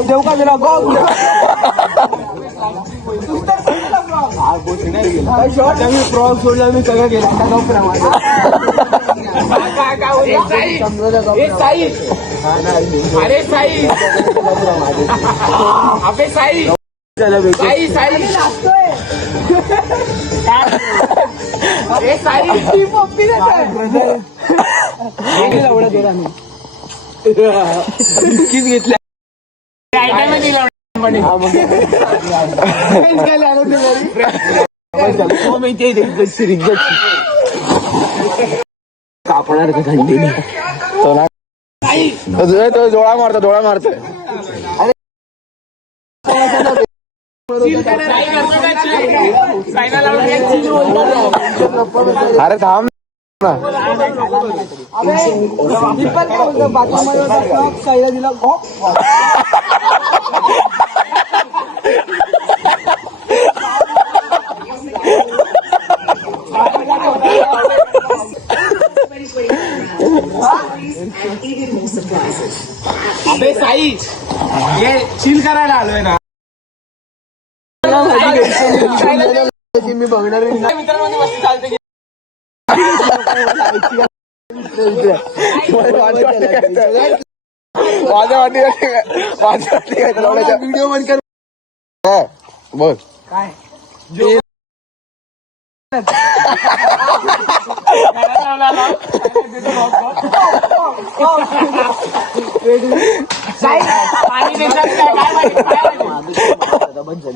देऊ का दिला फ्रॉक सोडला मी सगळं गेला अरे साई अबे साई साई साई साई एवढं दिला मी किस घेतल्या कापणार का थंडीने तो डोळा मारतोय अरे थांब साईला दिला अबे साई ये चिल करायला आलोय ना मी बघणार मित्रांमध्ये मस्त चालते व्हिडिओ बंद कर बोल काय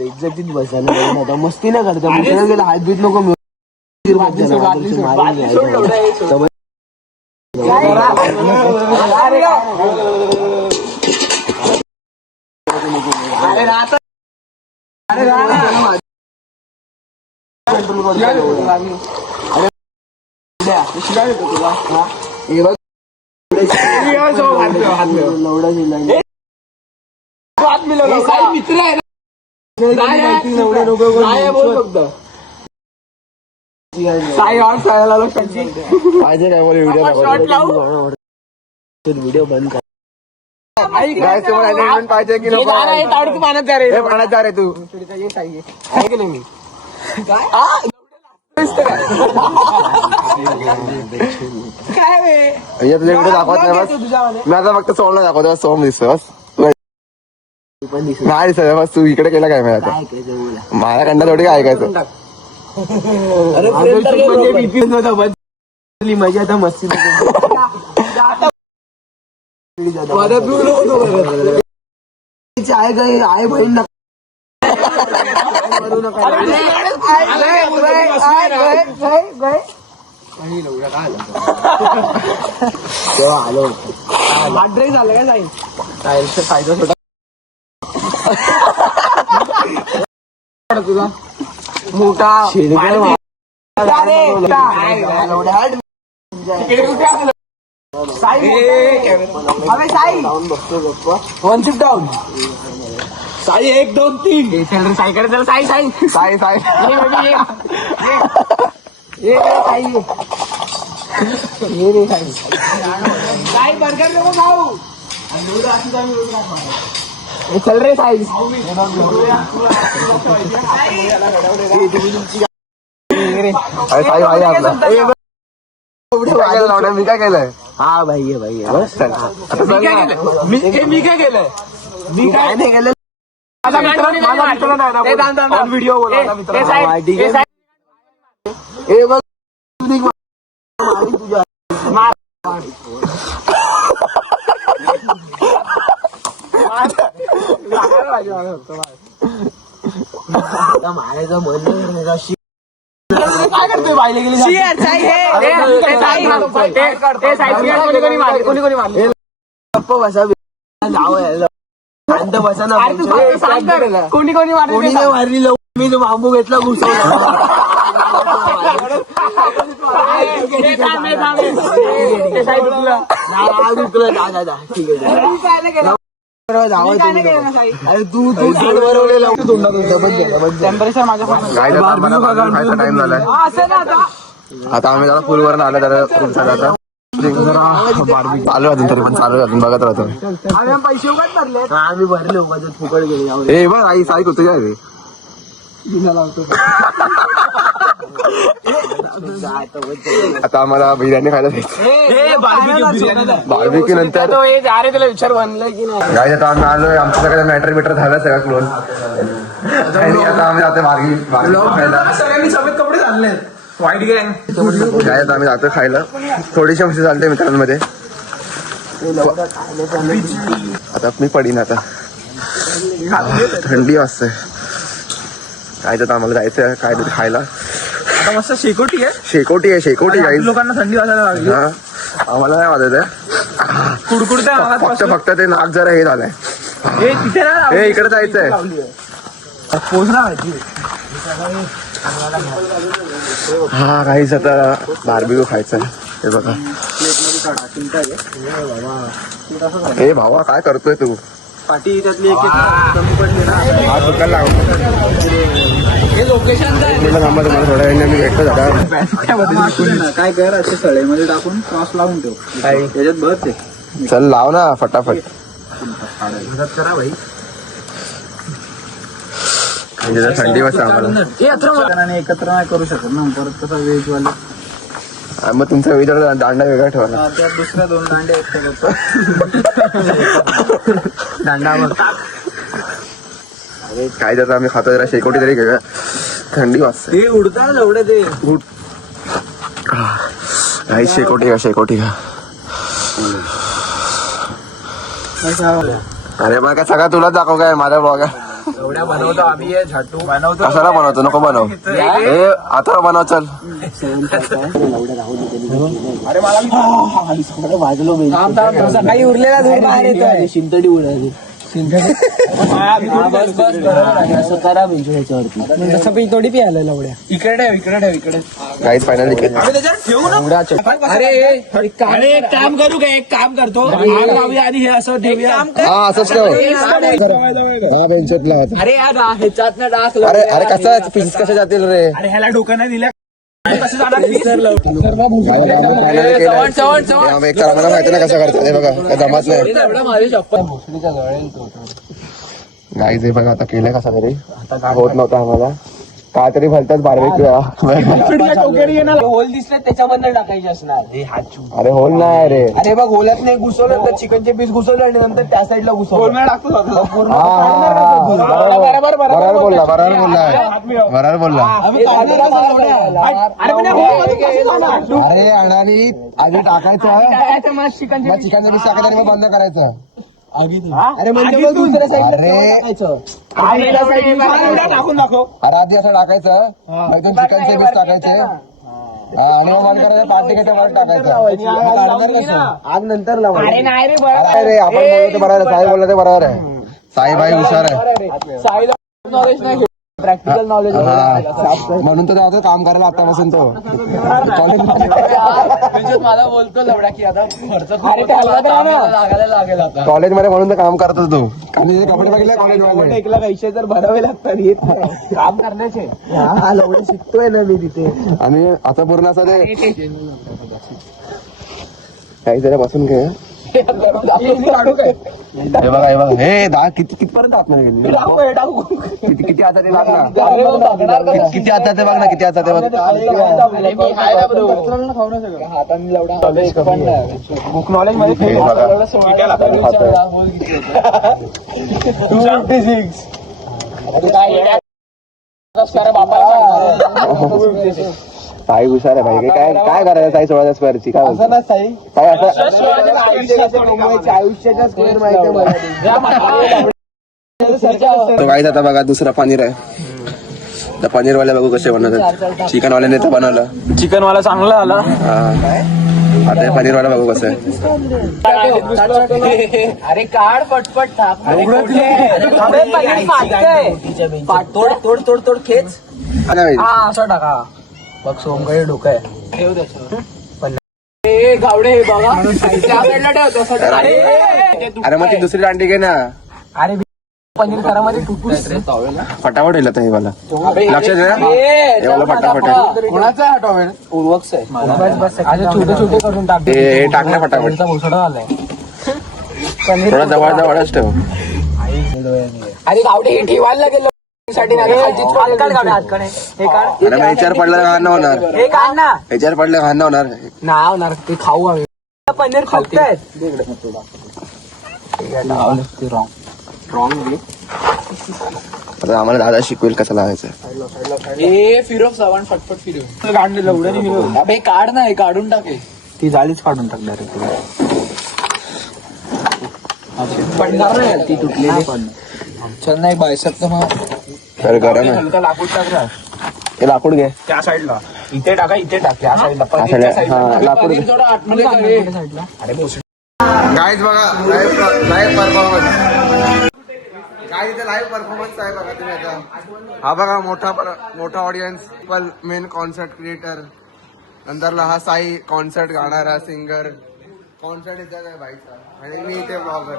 इज्जतीत बसायला मस्ती ना करता गेला हात बीत नको मित्र आहे पाहिजे काय व्हिडिओ बंद कर पाहिजे की पाण्यात जा रे पाण्यात जा रे तू ऐकलं मी व्हिडिओ दाखवत नाही बस मी आता फक्त सोमला दाखवतो बस सोम दिसतोय बस नाही दिसत बस तू इकडे केला काय मी आता मला कंटा थोडी काय ऐकायचं मजा आता मस्ती आहे काही आहे बहीण तेव्हा आलो ड्रेस झालं काय जाईल फायदा छोटा तुला मोठा one shift down Sai 1 2 3 Sai कडे चल साई साई साई साई साई बर्गर नको खाऊ चल रे साई साई भाई आपला मी काय केलंय हा भाई भाई बस चल मी काय केलंय मी काय नाही केलं व्हिडिओ बोला मित्र तुझ्या मारायचं बंद काय करतोय बाईला गेली गप्प बसा शांत बसा ना कोणी कोणी कोणी नाही मारली मी तो बांबू घेतला घुसवला ठीक आहे अरे तू टेम्परेचर माझ्या टाइम झालाय आता आम्ही जरा फुलवर आलो जरा फुल झाला चालू अजून तरी पण चालू अजून बघत राहतो. आम्ही पैसे उगाच भरले आम्ही भरले उगाच फुकट गेले ए बघ आई साईक होतो काय लावतो आता आम्हाला बिर्याणी खायला बार्बेक्यू नंतर अरे तुला विचार बनलं की नाही गाईज आता आम्ही आलोय आमचं सगळं मॅटर बिटर झालं सगळं क्लोज. आता आम्ही जातो मार्गी खायला. सगळ्यांनी सफेद कपडे घालले व्हाईट गँग गाईज आम्ही जातो खायला. थोडीशी मस्ती चालते मित्रांमध्ये. आता मी पडीन आता थंडी वाजते. काय तर आम्हाला जायचं काय तरी खायला. आता मस्त शेकोटी आहे शेकोटी गाईज. लोकांना थंडी वाजायला लागली हा आम्हाला नाही वाजत आहे. कुडकुडत्या फक्त ते नाक जरा हे झालंय. तिथे ना हे इकडे जायचंय. पोचला माहिती हा काहीच आता बार्बेक्यू खायचा आहे. हे बघा हे भावा काय करतोय तू. पाठी त्यातली एक कमी पडली ना हा दुकान हे लोकेशन थांबा तुम्हाला थोड्या वेळाने मी भेटतो दादा. काय कर असे सळेमध्ये टाकून क्रॉस लावून ठेव त्याच्यात भर ते चल लाव ना फटाफट. करा भाई थंडी वाजता आम्हाला. एकत्र नाही करू शकत ना परत कसा वेज वाले मग तुमचा विचार दांडा वेगळा ठेवा. त्या दुसऱ्या 2 दांडे दांडा काय जातं आम्ही खातो जरा शेकोटी तरी काय थंडी वाजते. ते उडतात एवढे ते काही शेकोटी का अरे मग काय सगळं तुलाच दाखव काय माझ्या बघा. एवढ्या बनवतो आम्ही झाटू बनवतो कशाला बनवतो नको बनव. ए आता बनव चल. अरे मला सकाळी उरलेला दूर बाहेर येतोय शिंतडी उडाली थोडी पियाला एवढ्या इकडे काहीच फायनल अरे एक काम करू का एक काम करतो आग लावूया आणि हे असं ठेवूया हा असंच ठेव. बेंचला अरे यार ह्याच्यात ना डाक अरे अरे कसं पीस कसे जातील रे. अरे ह्याला डोकं नाही दिलं कसं जाणार एक तर आम्हाला माहिती ना कसं करतात. हे बघा काय जमत नाही गाईज. हे बघा आता केलंय कसा तरी होत नव्हतं आम्हाला काय तरी भलताच बार्बेक्यू. होल दिसले त्याच्यामधनं टाकायचे असणार अरे होल नाही रे. अरे बघ होल्यात नाही घुसवलं तर चिकनचे पीस घुसवलं आणि नंतर त्या साईडला घुसवलं टाकतो बरोबर बोलला. अरे अणारी आधी टाकायचं चिकनचं पीस टाकायचं आणि मग बंद करायचं. अरे म्हणजे दुसऱ्या साईडला टाकून दाखव. अरे आधी असं टाकायचं मग एकदम चिकनचे पीस टाकायचे आणि मग बंद करायचं. पार्टिकेच्या वर टाकायचं. आग नंतर लावा. अरे आपण बोललो ते बरोबर आहे. साई बोललं ते बरोबर आहे. साई भाई हुशार आहे. नॉलेज नाही प्रॅक्टिकल नॉलेज म्हणून तर जातो काम करायला आतापासून तो मला बोलतो लवडा की आता लागायला लागेल आता कॉलेजमध्ये म्हणून तर काम करतो तू. आणि कपडे बघितले कॉलेजमध्ये एकला पैसे जर भरावे लागतात येत नाही काम करण्याचे लवडे शिकतोय ना मी तिथे. आणि आता पूर्ण असं ते काही जरा बसून घे. हे बघा हे दहा कितीपर्यंत आतमध्ये गेली. किती आता ते लागला किती आता ते बघ ना किती आता ते बघ. बुक नॉलेज मध्ये साई हुशार आहे भाई. काय काय करायचं साई 16 स्क्वेअरची काय असं ना साई काय असं आयुष्याच्या स्क्वेअर माहिती तो काहीच आता बघा दुसरा पनीर आहे. तर पनीरवाल्या बघू कसे बनवतात. चिकनवाल्याने तर बनवलं. चिकन वाला चांगला आला. आता हे पनीरवाला बघू कसं आहे. अरे काढ पटपट तोड तोड तोड तोड खेच. हा असं टाका बघ सोमकडे डोकं आहे ठेव त्याच्यावर. गावडे बघा अरे मग ती दुसरी दांडी घे ना. अरे पनीर घरामध्ये टुटूस फटाफट येईल आता हे वाला लक्षात द्या हे वाला फटाफट आहे. कोणाचा हा टॉवेल उर्वक्स आहे बस छोटे छोटे करून टाक हे टाकले फटाफट भोसडा झालाय थोडा जवळ जवळच ठेव. अरे गावडे हे ठेवायला गेलो साठी अरे अरे मग याच्यावर पडलं घाण होणार, हे काढ ना याच्यावर पडलं घाण होणार. ना होणार ते खाऊ आम्ही पनीर खावतायत आता आम्हाला दादा शिकवेल कसं लावायचं. फिरव सावण फटफट फिरव काढलेलं एवढं नाही फिरव अबे काढ ना हे काढून टाके ती जाळीच काढून टाक डायरेक्ट पडणार नाही ती तुटली चल नाही बायसप तर मग तर गरम आहे. लाकूड टाक ना हे लाकूड घे त्या साईडला इथे टाका इथे टाक त्या साईडला हा, लाकूड घे. थोडं आतमध्ये साईडला अरे गाईज बघा लाईव्ह परफॉर्मन्स काय इथे लाईव्ह परफॉर्मन्स आहे बघा तुम्ही आता. हा बघा मोठा ऑडियन्स पण मेन कॉन्सर्ट क्रिएटर नंतरला हा साई कॉन्सर्ट गाणारा सिंगर कॉन्सर्ट इथे आहे बाईचा आणि मी इथे ब्लॉगर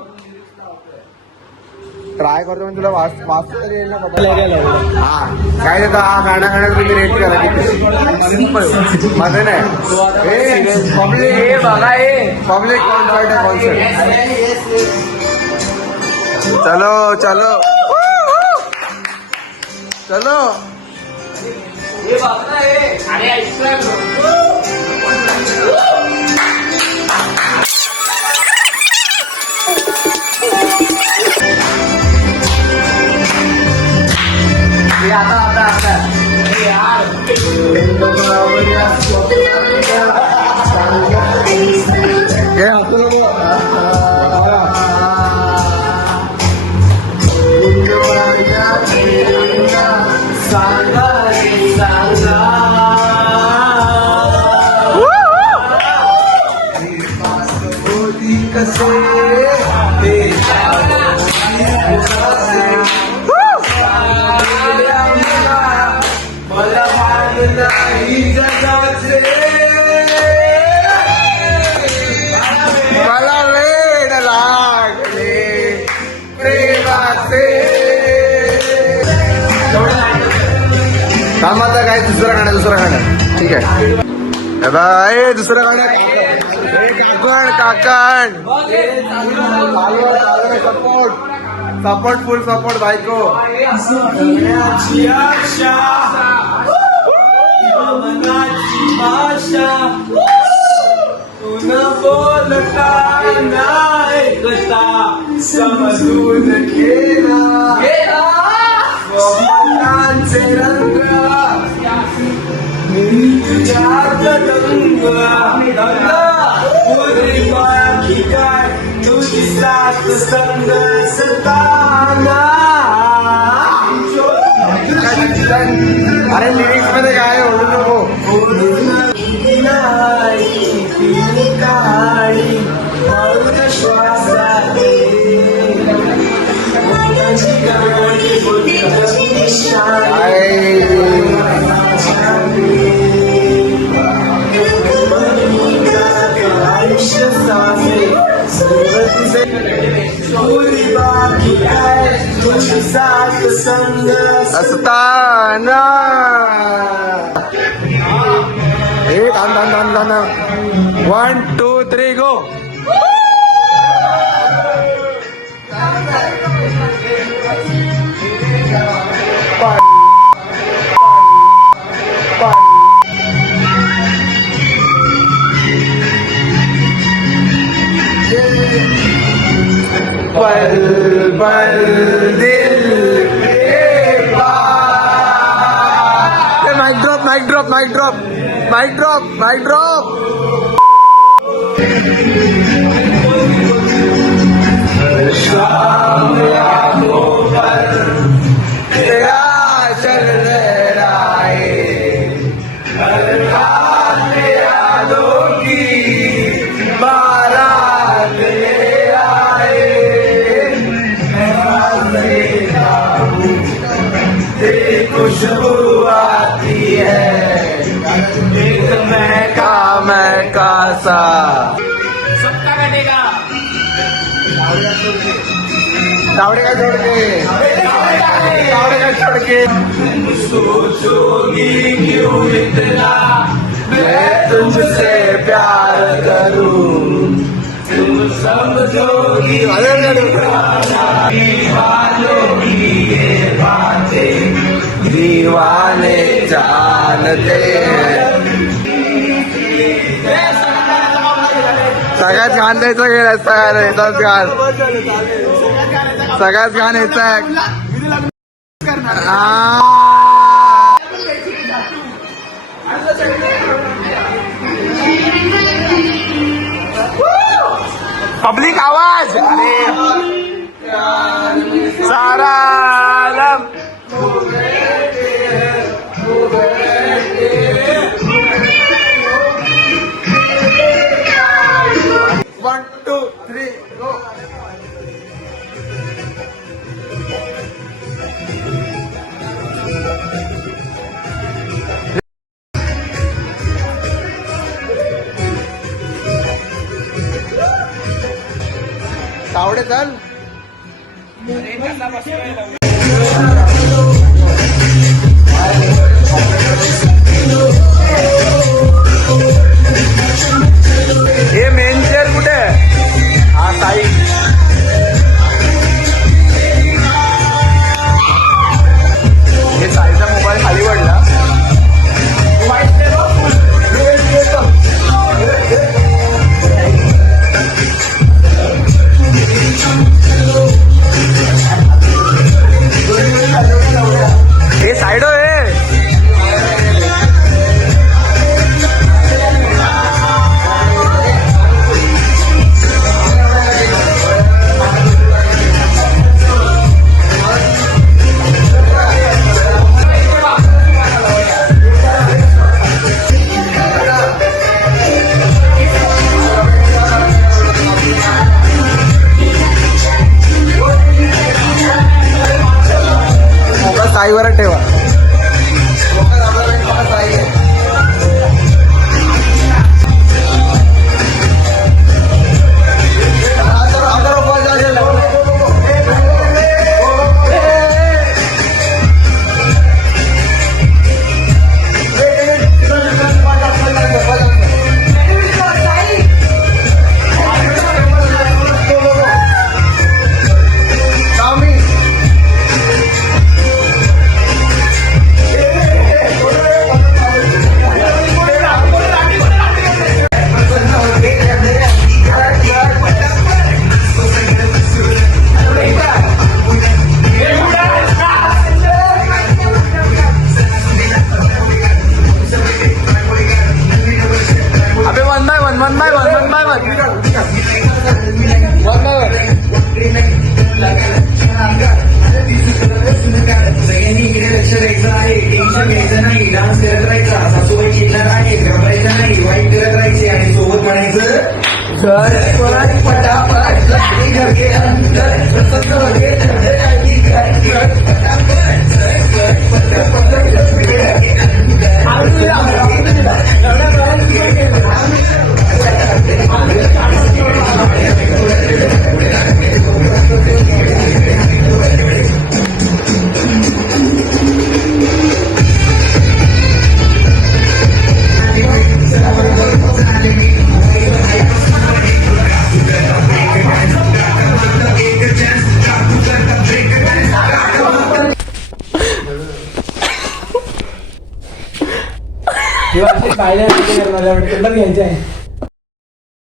ट्राय करतो म्हणजे तुला वाचता तरी येईल ना. हा काय देता हा गाणं गाण्यात तुम्ही रेट करा मध्ये नाही पब्लिक कॉन्सर्ट आहे कॉन्सर्ट. चलो चलो चलो मला वेड लागले प्रेमाचे. थांब आता काय दुसरं गाणं ठीक आहे. बाय दुसरं गाणं काकण सपोर्ट फुल सपोर्ट बायको. बोलता ऐकता समजून गेला मनाचे रंग तुझ्यात रंग बाकी काय तुझी साथ संग सताना. अरे लिरिक्स मध्ये काय ओढू नको. असताना हे थांब 1 2 3 गो. पल पल दिल माइक ड्रॉप तेरा चल रहा है यादों की बारात ले आए. तेरी खुशबू आती है एक महका सा. सबका कटेगा तावडे का छोडके तावडे का छोडके मैं तुमसे प्यार करूं तुम समझोगी दीवाने जानते हैं सगळ्यात घाण द्यायचं गेलं सगळ्यात घाण सगळ्यात घाण यायचं पब्लिक आवाज अरे सारा आलम one two three go Tawde चल हे मेन चेअर कुठे आहे हा साई हे साईचा मोबाईल खाली पडला हे साईड आहे साईवर ठेवा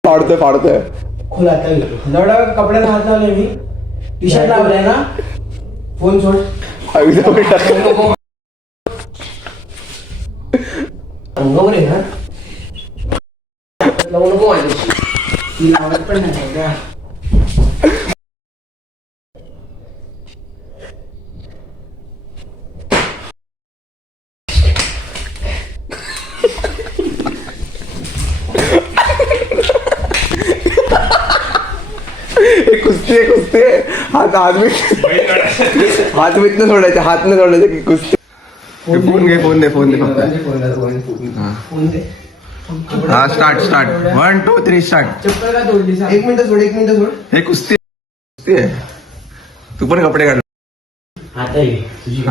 फाडतोय फाडतोय कपड्याला हात लावले मी टी शर्ट लावलाय ना फोन सोड अंगावर आहे ना लावू नको माझी लावत पण नाही का कुस्ती आहे कुस्ती हात हात न सोडायचे हात न सोडायचे की कुस्ती फोन घे फोन दे फोन दे हा स्टार्ट 1 2 3 स्टार्ट चप्पल का तोडली 1 मिनिट सोड 1 मिनिट सोड हे कुस्ती आहे तू पण कपडे काढ आता ये तुझी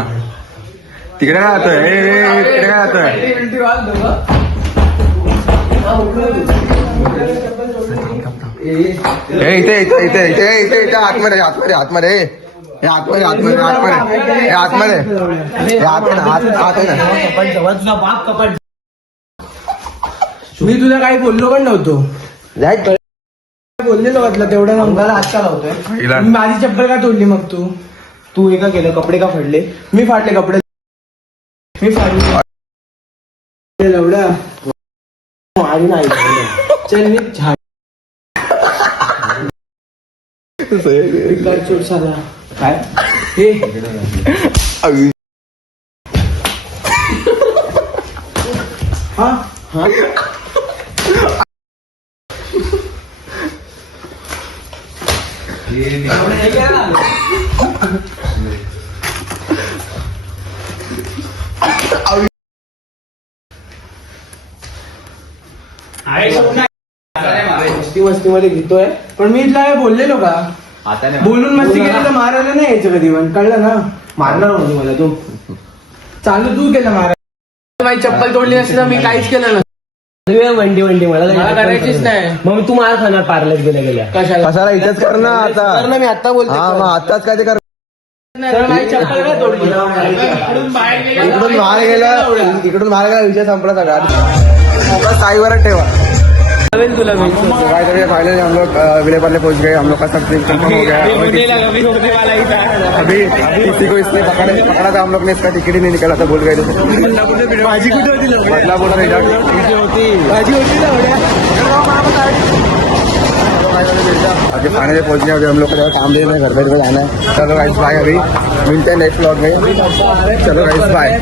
तिकडे काय जातोय तिकडे काय जातोय इथे इथे इथे इथे इथे इथे आतमध्ये आतमध्ये आतमध्ये हे आतमध्ये आतमध्ये आतमध्ये हे आतमध्ये हे आतमध्ये तुझा बाप कपाट मी तुला काही बोललो पण नव्हतो बोललेलो वाटलं तेवढं नंबर आजकाल होतोय माझी चप्पल का तोडली मग तू एका केलं कपडे का फाडले मी फाडले कपडे मी फाडले एवढा मारी नाही चल मी झाड चोट झाला काय हे हा हा मस्ती मध्ये घेतोय पण मी इथला काय बोललेलो का बोलून मस्ती केली तर मारायला नाही यायचं कधी पण कळलं ना मारणार होती मला तू चालू तू केलं मारायला माझी चप्पल तोडली असती तर मी काहीच केलं नसतं वंडी वंडी मला करायचीच नाही मग तू मार खाणार पार्लर गेल्या गेल्या कशाला इथंच कर ना आता कर ना मी आता बोलतो हा मग आताच काय ते कर माझी चप्पल काय तोडली इकडून बाहेर गेला विषय संपला सगळा साईवरच ठेवा तुला फाइनली हम लोग विले पार्ले पहुंच गए हम लोग का सब ड्रिंक कंफर्म हो गया अभी किसी को इसने पकड़ा था हम लोग ने इसका टिकट ही नहीं निकाला था भूल गए थे बदलापुर अभी फाइनली पहुंच गए अभी हम लोग को काम देना है घर पे जाना है चलो गाइस बाय अभी मिलते हैं नेक्स्ट व्लॉग में चलो गाइस बाय